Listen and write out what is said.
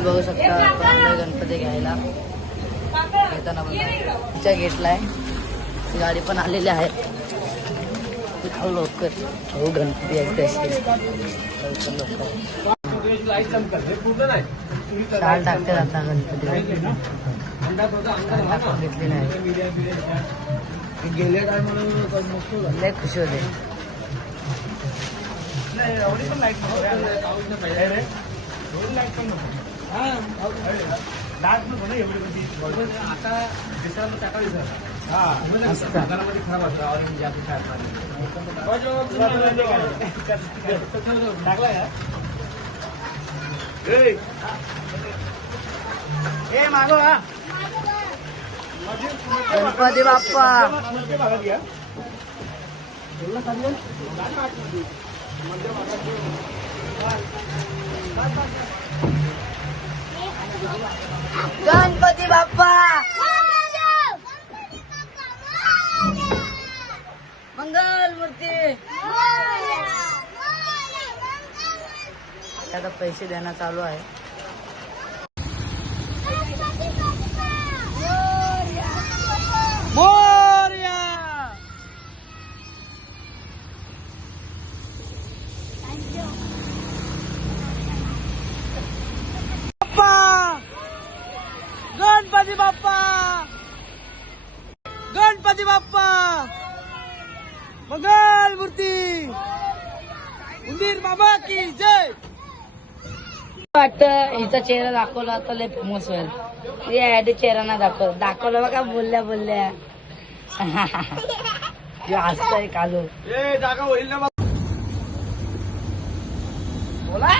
तुम्ही बघू शकता गणपती घ्यायला येताना तिच्या गेटला आहे. ती गाडी पण आलेली आहे. लवकर हो गणपती आहे कशी लवकर शाल टाकते आता गणपती घेतलेला आहे. गेले काय म्हणून लय खुशी होते. गणपती बाप्पा गणपती बाप्पा मंगल मूर्ती. आता पैसे देणं चालू आहे. गणपती बाप्पा गणपती बाप्पा मंगल मूर्ती उंदीर बाबा की जय. वाटतं हिचा चेहरा दाखवला तर लय फेमस होईल. ऍड चेहरा ना दाखवला बघा बोलल्या हसतंय कालू बोला.